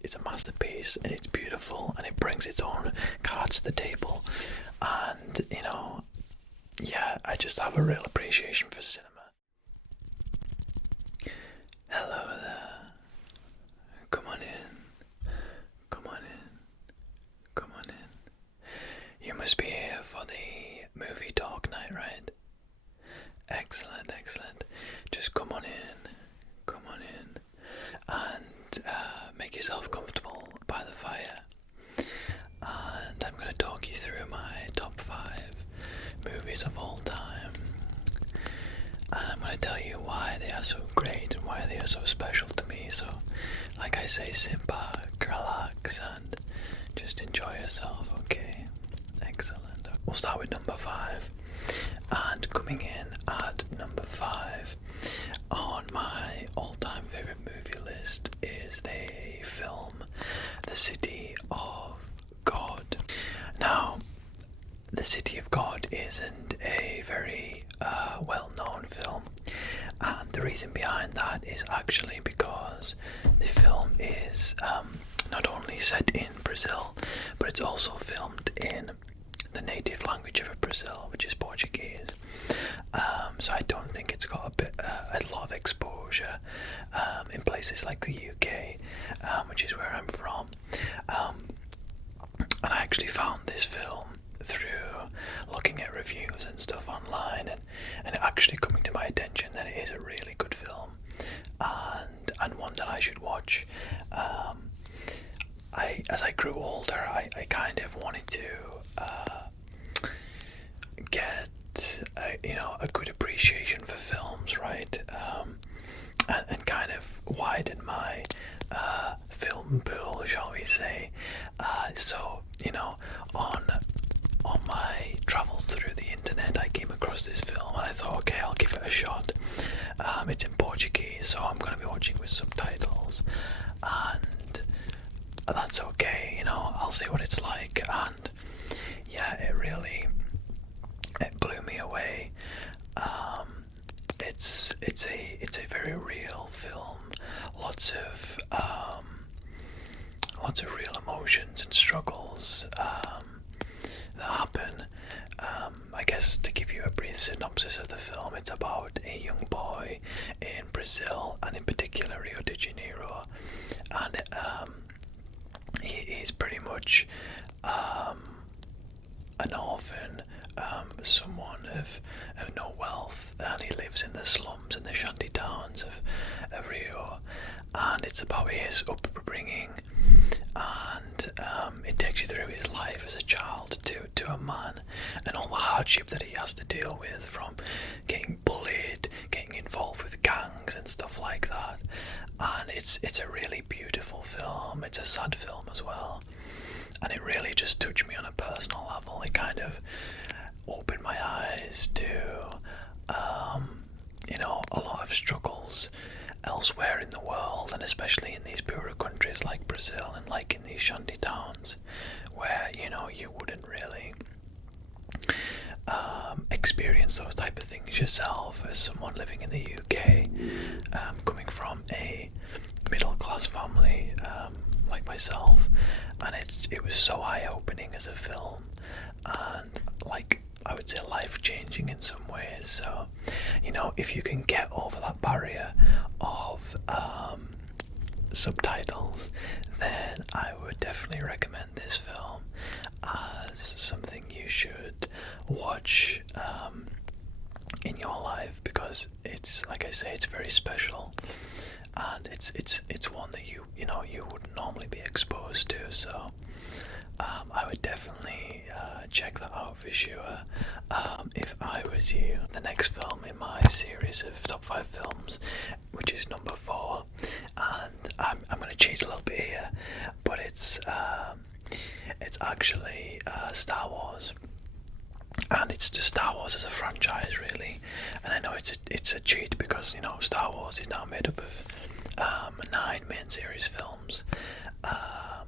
it's a masterpiece, and it's beautiful, and it brings its own cards to the table. And yeah, I just have a real appreciation for cinema. Hello there. Come on in. Come on in. Come on in. You must be here for the movie talk night, right? Excellent, excellent. Just come on in. Come on in. And make yourself comfortable by the fire. And I'm going to talk you through my top 5 movies of all time. And I'm going to tell you why they are so great and why they are so special to me. So, like I say, sit back, relax, and just enjoy yourself, okay? Excellent. We'll start with number 5. And coming in at number 5 on my all-time favourite movie list is the film The City of God. Now, The City of God isn't a very well-known film, and the reason behind that is actually because the film is not only set in Brazil, but it's also filmed in the native language of Brazil, which is Portuguese. So I don't think it's got a lot of exposure in places like the UK, which is where I'm from. And I actually found this film through looking at reviews and stuff online, and it actually coming to my attention that it is a really good film, and one that I should watch. As I grew older, I kind of wanted to get a good appreciation for films, right? And kind of widen my film pool, shall we say. So on my travels through the internet, I came across this film and I thought, okay, I'll give it a shot. It's in Portuguese, so I'm going to be watching with subtitles, and that's okay. I'll see what it's like. And yeah, it blew me away. It's a very real film. Lots of real emotions and struggles that happen. I guess to give you a brief synopsis of the film, it's about a young boy in Brazil, and in particular Rio de Janeiro, and he's pretty much an orphan, someone of no wealth, and he lives in the slums in the shanty towns of Rio, and it's about his upbringing, and it takes you through his life as a child to a man, and all the hardship that he has to deal with, from getting bullied, getting involved with gangs and stuff like that. And it's a really beautiful film. It's a sad film as well, and it really just touched me on a personal level. It kind of opened my eyes to a lot of struggles elsewhere in the world, and especially in these poorer countries like Brazil, and like in these shanty towns where you wouldn't really experience those type of things yourself as someone living in the UK, coming from a middle class family like myself. And it was so eye-opening as a film, and I would say life-changing in some ways. So if you can get over that barrier of subtitles, then I would definitely recommend this film as something you should watch in your life, because it's, like I say, it's very special, and it's one that you wouldn't normally be exposed to. So I would definitely check that out for sure, if I was you. The next film in my series of top 5 films, which is number 4, and I'm going to cheat a little bit here, but it's actually Star Wars. And it's just Star Wars as a franchise, really. And I know it's a cheat because Star Wars is now made up of 9 main series films, and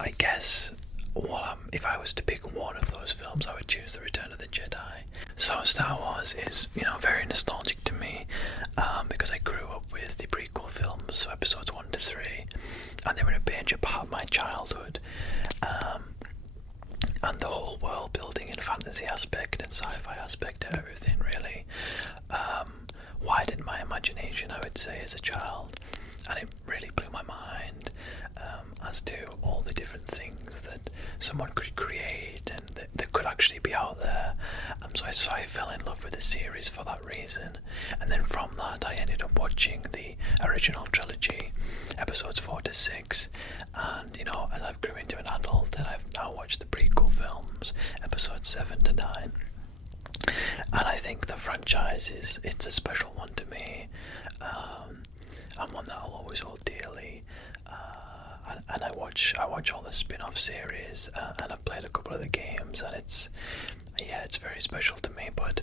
I guess if I was to pick one of those films, I would choose The Return of the Jedi. So Star Wars is, very nostalgic to me, because I grew up with the prequel films, so episodes 1 to 3, and they were a major part of my childhood. And the whole world building and fantasy aspect and sci-fi aspect of everything really widened my imagination, I would say, as a child, and it really blew my mind as to all the different things that someone could create and that could actually be out there. So I fell in love with the series for that reason, and then from that I ended up watching the original trilogy, episodes 4 to 6, and as I've grew into an adult, and I've now watched the prequel films, episodes 7 to 9. And I think the franchise it's a special one to me, and one that I'll always hold dearly. And I watch all the spin-off series, and I've played a couple of the games, and it's very special to me. But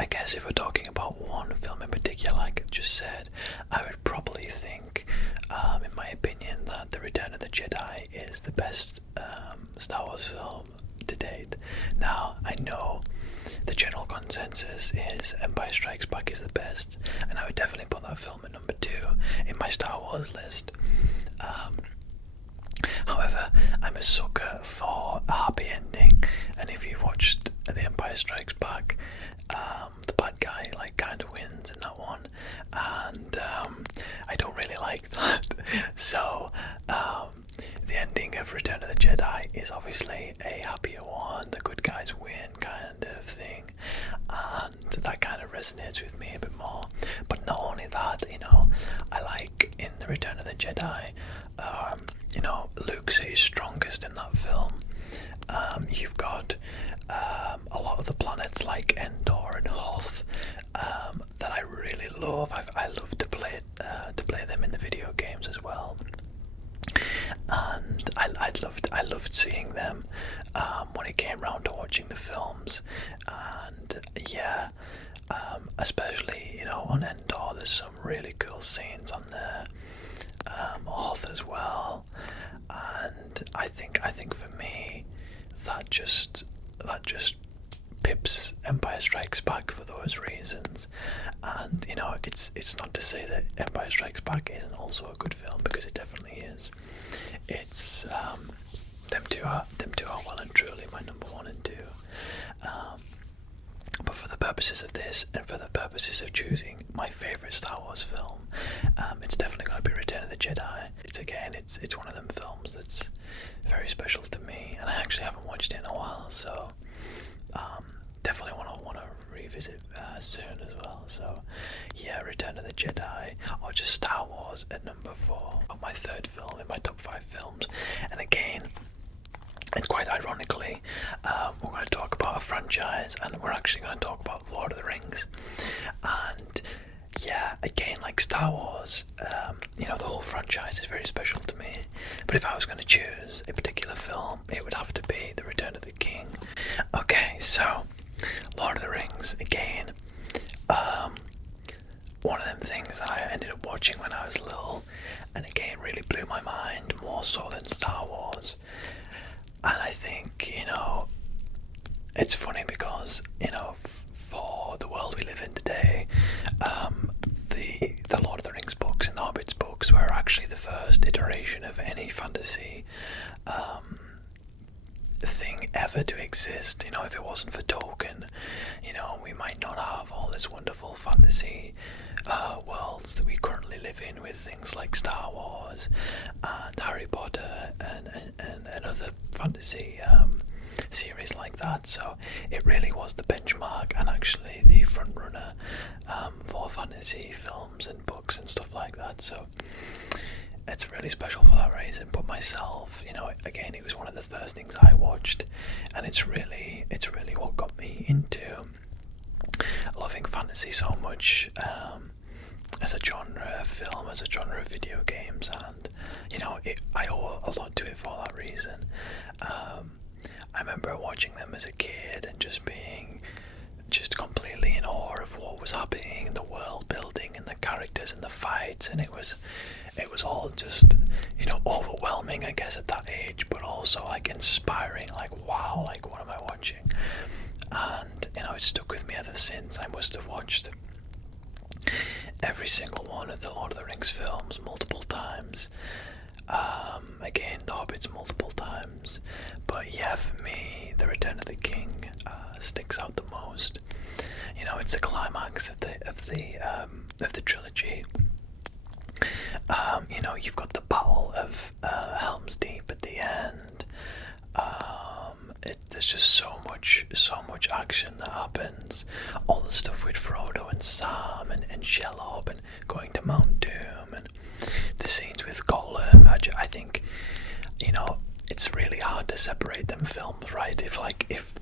I guess if we're talking about one film in particular, like I just said, I would probably think, in my opinion, that The Return of the Jedi is the best Star Wars film to date. Now, I know the general consensus is Empire Strikes Back is the best, and I would definitely put that film at number 2 in my Star Wars list. However, I'm a sucker for a happy ending, and if you've watched The Empire Strikes Back, the bad guy kind of wins in that one, and I don't really like that. So the ending of Return of the Jedi is obviously a happier one, the good guys win kind of thing, and that kind of resonates with me a bit more. But not only that, I like in The Return of the Jedi, Luke's at his strongest in that film. You've got a lot of the planets like Endor and Hoth that I really love. I love to play them in the video games as well, and I loved seeing them when it came round to watching the films. And especially on Endor, there's some really cool scenes on there. Hoth as well, and I think for me that just pips Empire Strikes Back for those reasons. And it's not to say that Empire Strikes Back isn't also a good film, because it definitely is. It's them two are well and truly my number 1 and 2. But for the purposes of this, and for the purposes of choosing my favourite Star Wars film, it's definitely going to be Return of the Jedi. It's one of them films that's very special to me, and I actually haven't watched it in a while, so definitely want to revisit soon as well. So Return of the Jedi, or just Star Wars at number 4, my third film in my top 5 films. And again, and quite ironically, we're going to talk about a franchise, and we're actually going to talk about Lord of the Rings. And again, like Star Wars, the whole franchise is very special to me. But if I was going to choose a particular film, it would have to be The Return of the King. Okay, so Lord of the Rings, again, one of them things that I ended up watching when I was little, and again really blew my mind, more so than Star Wars. And I think, it's funny because, for the world we live in today, the Lord of the Rings books and the Hobbit's books were actually the first iteration of any fantasy thing ever to exist. If it wasn't for Tolkien, we might not have all this wonderful fantasy worlds that we currently live in, with things like Star Wars and Harry Potter and other fantasy series like that. So it really was the benchmark, and actually the front runner for fantasy films and books and stuff like that. So it's really special for that reason. But myself, again, it was one of the first things I watched, and it's really what got me into loving fantasy so much, as a genre of film, as a genre of video games. And I owe a lot to it for that reason. I remember watching them as a kid and just being completely in awe of what was happening, the world building and the characters and the fights, and it was it was all just, you know, overwhelming, I guess, at that age, but also like inspiring, like wow, like what am I watching? And you know, it stuck with me ever since. I must have watched every single one of the Lord of the Rings films multiple times. Again, The Hobbits multiple times. But yeah, for me, The Return of the King sticks out the most. You know, it's the climax of the trilogy. You know, you've got the Battle of Helm's Deep at the end. There's just so much action that happens. All the stuff with Frodo and Sam and Shelob and going to Mount Doom and the scenes with Gollum. I think, you know, it's really hard to separate them films, right? If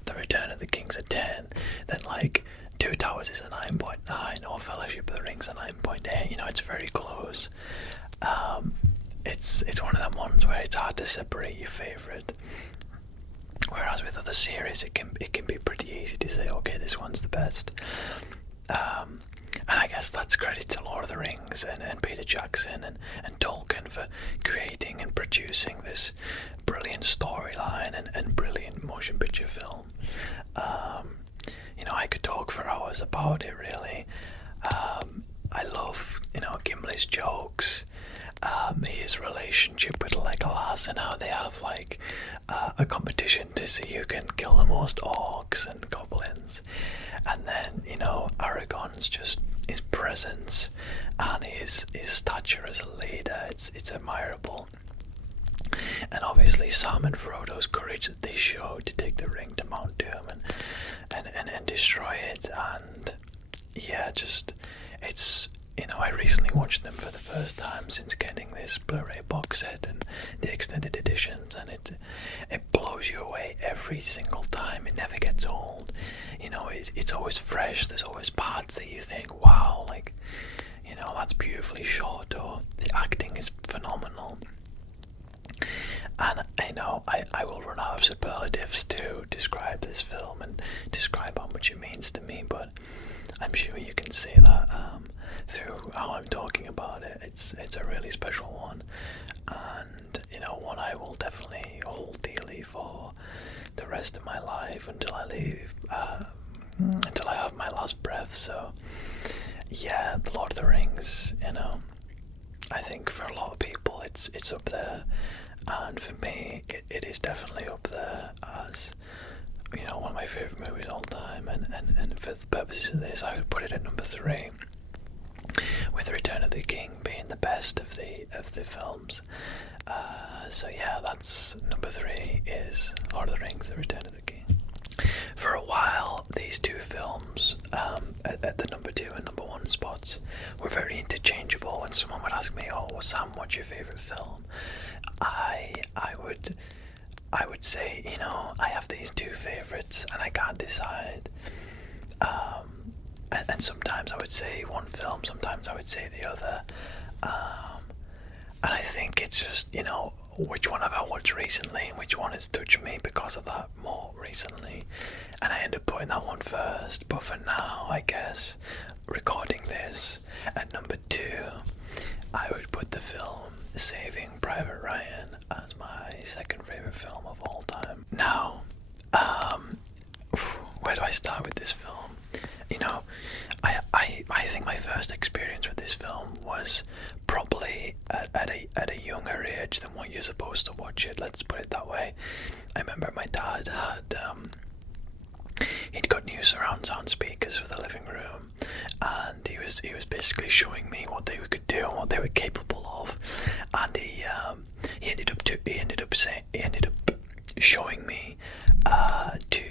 The Return of the King's a 10, then like Two Towers is a 9.9 or Fellowship of the Ring's a 9.8. You know, it's very close. It's one of them ones where it's hard to separate your favourite. Whereas with other series, it can be pretty easy to say, okay, this one's the best. And I guess that's credit to Lord of the Rings and Peter Jackson and Tolkien for creating and producing this brilliant storyline and brilliant motion picture film. You know, I could talk for hours about it, really. I love, you know, Gimli's jokes, his relationship with Legolas, and how they have like a competition to see who can kill the most orcs and goblins. And then, you know, Aragorn's just his presence and his stature as a leader, it's admirable. And obviously Sam and Frodo's courage that they showed to take the ring to Mount Doom and destroy it. And yeah, just, it's, you know, I recently watched them for the first time since getting this Blu-ray box set and the extended editions, and it blows you away every single time. It never gets old. You know, it's always fresh. There's always parts that you think, wow, like, you know, that's beautifully shot, or the acting is phenomenal. And I know I will run out of superlatives to describe this film and describe how much it means to me, but I'm sure you can see that through how I'm talking about it. It's a really special one, and you know, one I will definitely hold dearly for the rest of my life until I leave, until I have my last breath. So yeah, The Lord of the Rings, you know, I think for a lot of people it's up there, and for me it is definitely up there as, you know, one of my favourite movies all time, and for the purposes of this I would put it at number 3, with Return of the King being the best of the films. So yeah, that's number 3 is Lord of the Rings, The Return of the King. For a while, these two films at the number 2 and number 1 spots were very interchangeable. When someone would ask me, "Oh, Sam, what's your favourite film?" I would say, you know, I have these two favourites and I can't decide. And sometimes I would say one film, sometimes I would say the other. And I think it's just, you know, which one have I watched recently and which one has touched me because of that more recently. And I end up putting that one first. But for now, I guess, recording this at number 2, I would put the film Saving Private Ryan as my second favourite film of all time. Now, where do I start with this film? You know, I think my first experience with this film was probably at a younger age than what you're supposed to watch it. Let's put it that way. I remember my dad had he'd got new surround sound speakers for the living room, and he was basically showing me what they could do and what they were capable of. And he ended up showing me 2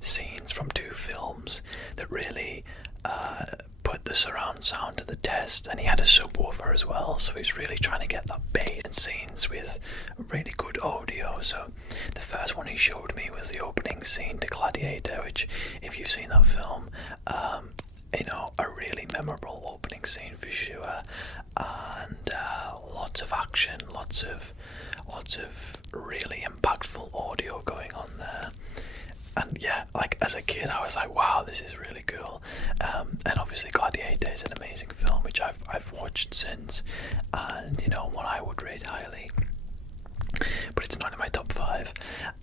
scenes from 2 films that really put the surround sound to the test. And he had a subwoofer as well, so he was really trying to get that bass and scenes with really good audio. So the first one he showed me was the opening scene to Gladiator, which, if you've seen that film, you know, a really memorable opening scene for sure, and lots of action, lots of really impactful audio going on there. And yeah, like as a kid, I was like, wow, this is really cool. And obviously, Gladiator is an amazing film, which I've watched since, and you know, one I would rate highly. But it's not in my top five.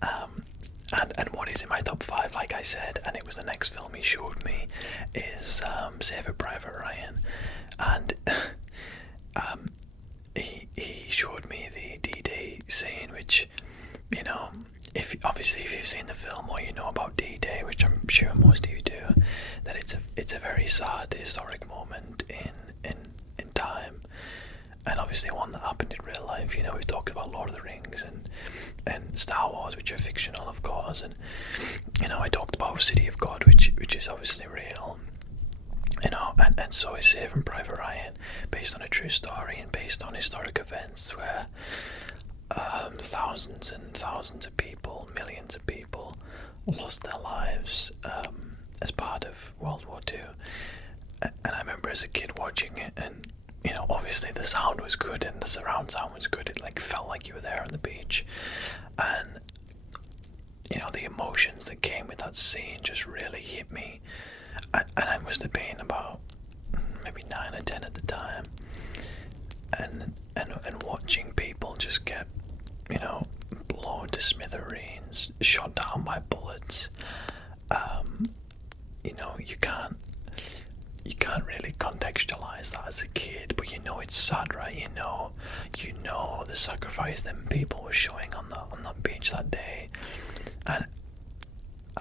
And what is in my top five, like I said, and it was the next film he showed me, is Saving Private Ryan, and he showed me the D-Day scene, which, you know, if you've seen the film or you know about D-Day, which I'm sure most of you do, that it's a very sad historic moment in time, and obviously one that happened in real life. You know, we've talked about Lord of the Rings and Star Wars, which are fictional, of course, and you know, I talked about City of God, which is obviously real. You know, and so is Saving Private Ryan, based on a true story and based on historic events where thousands and thousands of people, millions of people, lost their lives as part of World War II. And I remember as a kid watching it, and you know, obviously the sound was good and the surround sound was good. It like felt like you were there on the beach, and you know, the emotions that came with that scene just really hit me. And I must have been about maybe 9 or 10 at the time, and watching people just get, you know, blown to smithereens, shot down by bullets. You know, you can't really contextualize that as a kid, but you know it's sad, right? You know the sacrifice them people were showing on that beach that day, and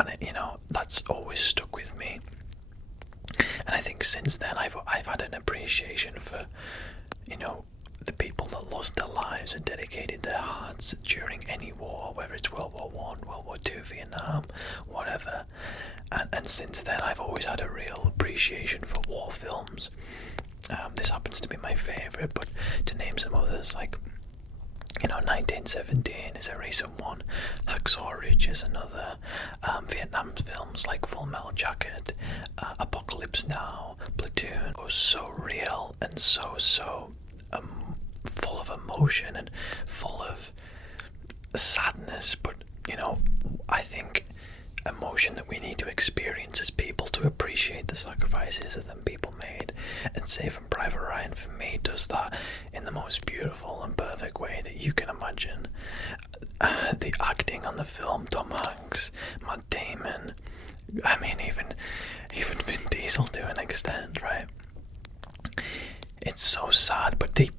it, you know, that's always stuck with me. And I think since then I've had an appreciation for, you know, the people that lost their lives and dedicated their hearts during any war, whether it's World War One, World War Two, Vietnam, whatever. And since then I've always had a real appreciation for war films. This happens to be my favourite, but to name some others, like, you know, 1917 is a recent one, Hacksaw Ridge is another, Vietnam films like Full Metal Jacket, Apocalypse Now, Platoon was so real and so full of emotion and full of sadness, but you know, I think emotion that we need to experience as people to appreciate the sacrifices that them people made. And Saving Private Ryan for me does that in the most beautiful and perfect way that you can imagine. The acting on the film, Tom Hanks, Matt Damon, I mean even Vin Diesel to an extent, right? It's so sad, but they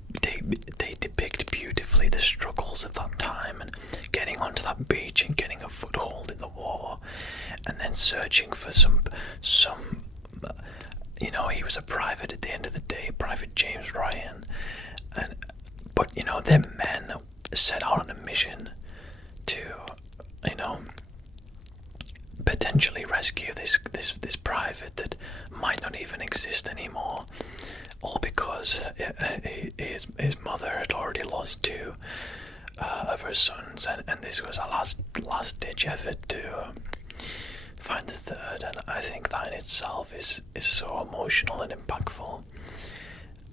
depict beautifully the struggles of that time and getting onto that beach and getting a foothold in the war, and then searching for some you know, he was a private at the end of the day, Private James Ryan, but you know, they're men set out on a mission to, you know, potentially rescue this private that might not even exist anymore, all because his mother had already lost two of her sons, and this was a last ditch effort to find the third. And I think that in itself is so emotional and impactful.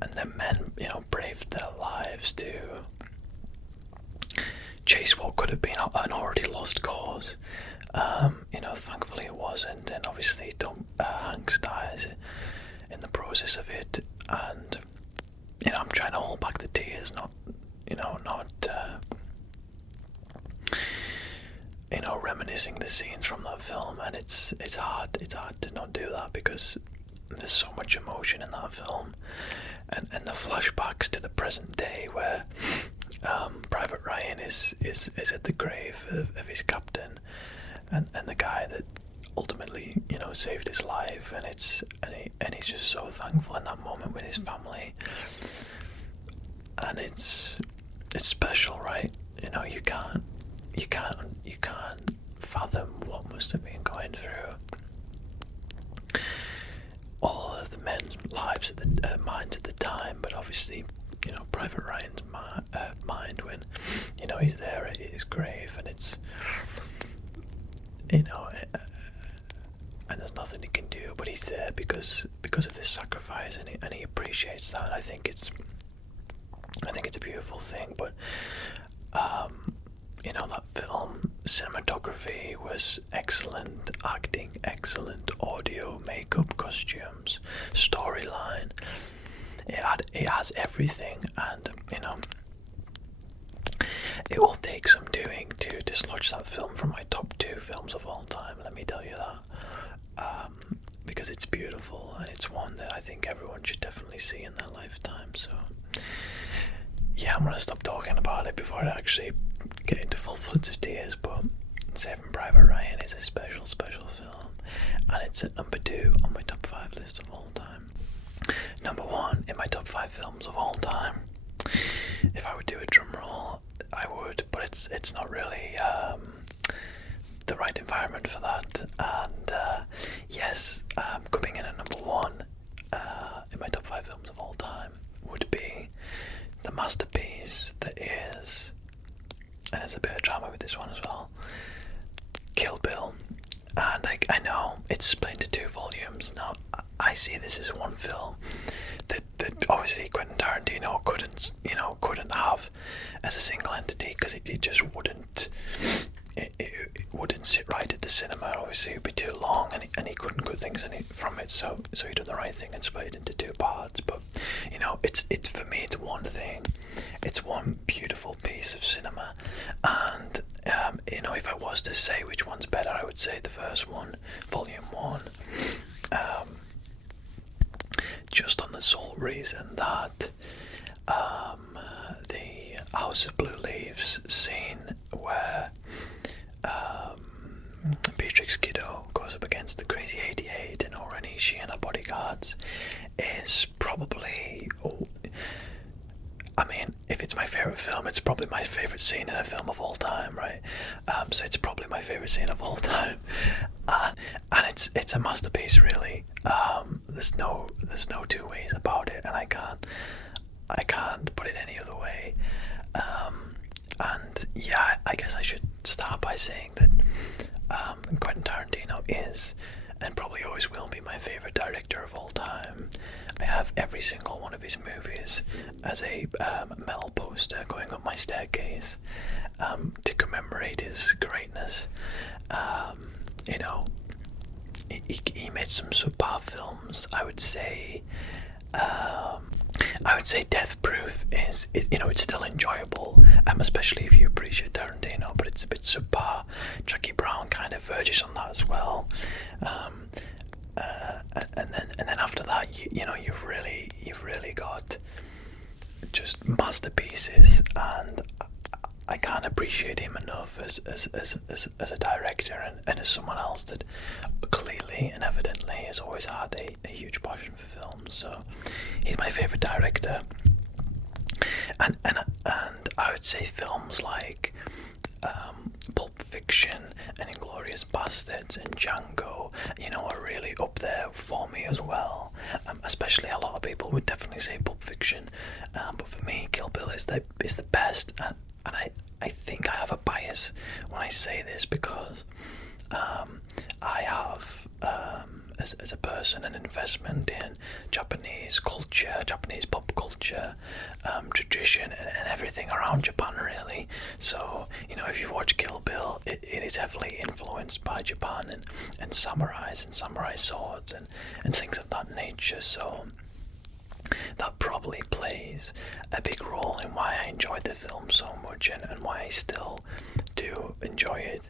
And the men, you know, braved their lives to chase what could have been an already lost cause. You know, thankfully it wasn't, and obviously Tom Hanks dies in the process of it, and you know, I'm trying to hold back the tears, not you know, reminiscing the scenes from that film, and it's hard to not do that because there's so much emotion in that film, and the flashbacks to the present day where Private Ryan is at the grave of his captain, and the guy that ultimately, you know, saved his life, and he's just so thankful in that moment with his family, and it's special, right? You know, you can't fathom what must have been going through all of the men's lives at the minds at the time, but obviously, you know, Private Ryan's mind when, you know, he's there at his grave, and it's, you know, and there's nothing he can do, but he's there because of this sacrifice, and he appreciates that. I think it's a beautiful thing, but you know, that film cinematography was excellent, acting excellent, audio, makeup, costumes, storyline. It has everything, and you know, it will take some doing to dislodge that film from my top 2 films of all time. Let me tell you that, because it's beautiful and it's one that I think everyone should definitely see in their lifetime. So yeah, I'm gonna stop talking about it before I actually get into full floods of tears. But Saving Private Ryan is a special film, and it's at number 2 on my top 5 list of all time. Number 1 in my top 5 films of all time. If I would do a drum roll, I would, but it's not really the right environment for that. And yes, coming in at number 1 in my top 5 films of all time would be the masterpiece that is, and there's a bit of drama with this one as well, Kill Bill. And I know it's split into 2 volumes. Now I see this as one film that obviously Quentin Tarantino couldn't have as a single entity, because it just wouldn't wouldn't sit right at the cinema. Obviously it would be too long, and he couldn't cut things from it, so he did the right thing and split it into 2 parts. But you know, it's for me, it's one thing, it's one beautiful piece of cinema. And you know, if I was to say which one's better, I would say the first one, volume 1, just on the sole reason that the House of Blue Leaves scene where Beatrix Kiddo goes up against the Crazy 88 and Oranishi and her bodyguards is probably, I mean, if it's my favourite film, it's probably my favourite scene in a film of all time, right? So it's probably my favourite scene of all time, and it's a masterpiece, really. There's no 2 ways about it, and I can't put it any other way. And yeah, I guess I should start by saying that Quentin Tarantino is, and probably always will be, my favourite director of all time. I have every single one of his movies as a metal poster going up my staircase to commemorate his greatness. You know, he made some superb films. I would say Death Proof is, you know, it's still enjoyable, especially if you appreciate Tarantino, but it's a bit subpar. Jackie Brown kind of verges on that as well. And then after that, you know, you've really got just masterpieces, and I can't appreciate him enough as a director, and as someone else that clearly and evidently has always had a huge passion for films. So he's my favourite director, and I would say films like Pulp Fiction and Inglourious Bastards and Django, you know, are really up there for me as well. Especially, a lot of people would definitely say Pulp Fiction, but for me, Kill Bill is the best. And I think I have a bias when I say this, because I have, as a person, an investment in Japanese culture, Japanese pop culture, tradition, and everything around Japan, really. So, you know, if you've watched Kill Bill, it is heavily influenced by Japan and samurais and samurai swords and things of that nature. So that probably plays a big role in why I enjoyed the film so much, and why I still do enjoy it.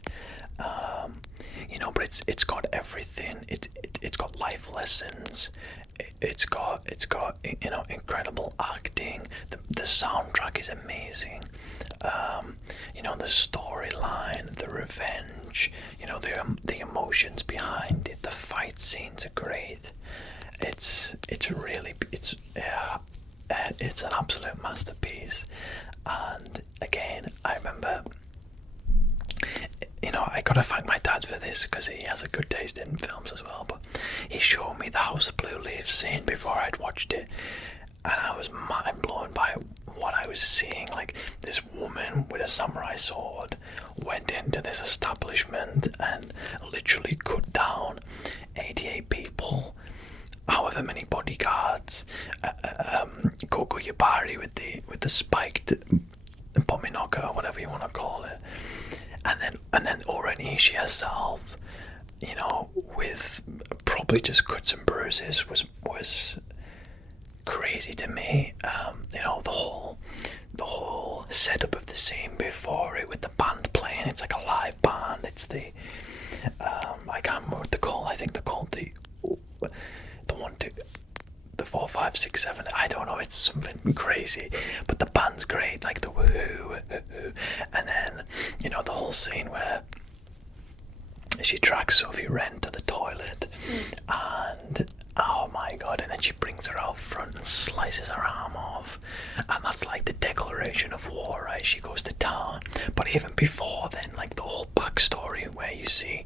You know, but it's got everything. It's got life lessons. It's got you know, incredible acting. The soundtrack is amazing. You know, the storyline, the revenge. You know, the emotions behind it. The fight scenes are great. It's an absolute masterpiece. And again, I remember, you know, I gotta thank my dad for this, because he has a good taste in films as well. But he showed me the House of Blue Leaves scene before I'd watched it, and I was mind blown by what I was seeing. Like, this woman with a samurai sword went into this establishment and literally cut down 88 people, however many bodyguards, Gogo Yubari with the spiked Pominoka, or whatever you want to call it, and then already she herself, you know, with probably just cuts and bruises, was crazy to me. You know, the whole setup of the scene before it with the band playing. It's like a live band. It's the I can't remember what they're called. I think they're called the 1, 2, the 4, 5, 6, 7. I don't know. It's something crazy, but the band's great. Like the woohoo, and then you know the whole scene where she tracks Sophie Wren to the toilet, and oh my god, and then she brings her out front and slices her arm off, and that's like the declaration of war, right? She goes to town. But even before then, like the whole backstory where you see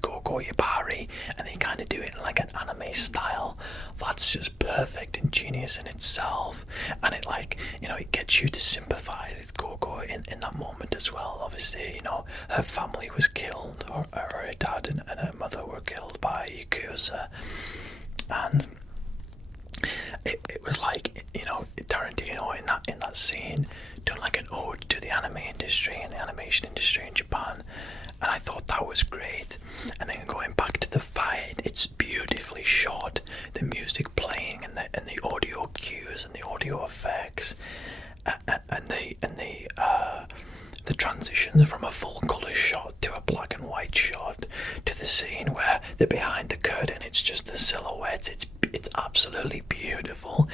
Gogo Yabari, and they kind of do it in like an anime style, that's just perfect and genius in itself. And it, like, you know, it gets you to sympathize with Gogo in that moment as well. Obviously, you know, her family was killed, or her dad and her mother were killed by Yakuza, and it was like, you know, Tarantino in that scene doing like an ode to the anime industry and the animation industry in Japan, and I thought that was great. And then going back to the fight, it's beautifully shot, the music playing and the audio cues and the audio effects, and the transitions from a full colour shot to a black and white shot to the scene where they're behind the curtain. It's just the silhouettes. It's absolutely beautiful.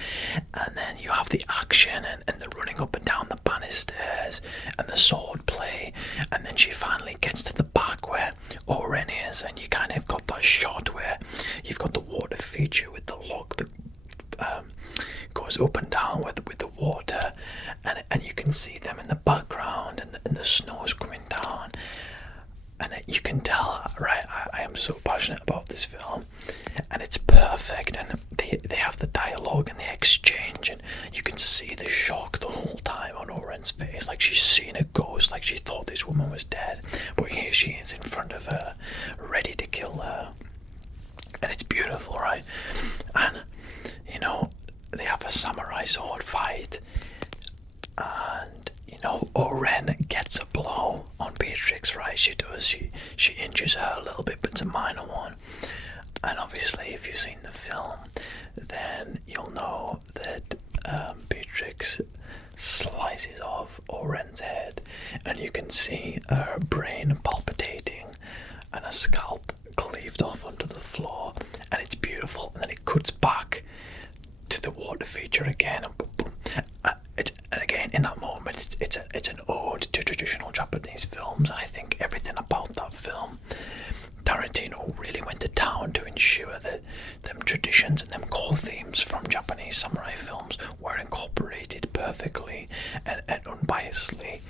And then you have the action and the running up and down the banisters and the sword play, and then she finally gets to the back where Oren is, and you kind of got that shot where you've got the water feature with the log that goes up and down with the water, and you can see them in the background, and the snow is coming down, and you can tell, right, I am so passionate about this film, and it's perfect. And they have the dialogue and the exchange, and you can see the shock the whole time on Oren's face, like she's seen a ghost, like she thought this woman was dead, but here she is in front of her, ready to kill her. And it's beautiful, right? And you know, they have a samurai sword fight, and you know, Oren gets a blow on Beatrix, right? She does. She injures her a little bit, but it's a minor one. And obviously, if you've seen the film, then you'll know that Beatrix slices off Oren's head, and you can see her brain palpitating and a scalp cleaved off onto the floor, and it's beautiful. And then it cuts back to the water feature again, and boom, boom. And again, in that moment, it's an ode to traditional Japanese films. And I think everything about that film, Tarantino really went to town to ensure that them traditions and them core themes from Japanese samurai films were incorporated perfectly and unbiasedly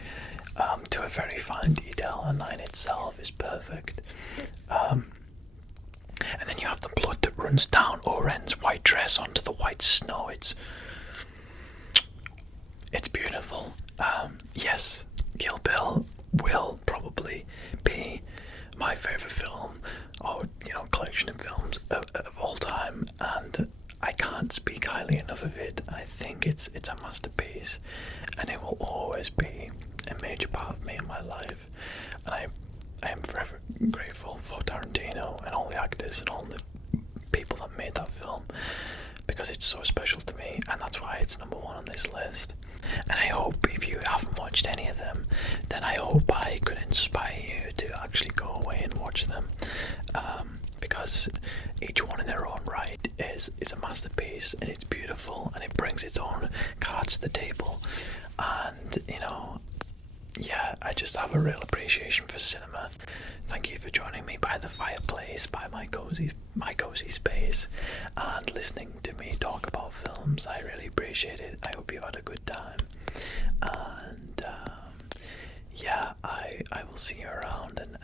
to a very fine detail, and that in itself is perfect. And then you have the blood that runs down Oren's white dress onto the white snow. It's beautiful. Yes, Kill Bill will probably be my favourite film, or you know, collection of films of all time, and I can't speak highly enough of it. I think it's a masterpiece, and it will always be a major part of me in my life. And I am forever grateful for Tarantino and all the actors and all the people that made that film, because it's so special to me, and that's why it's number one on this list. And I hope if you haven't watched any of them, then I hope I could inspire you to actually go away and watch them, because each one in their own right is a masterpiece, and it's beautiful, and it brings its own cards to the table. And you know, yeah, I just have a real appreciation for cinema. Thank you for joining me by the fireplace, by my cozy space, and listening to me talk about films. I really appreciate it. I hope you had a good time, and yeah, I will see you around, and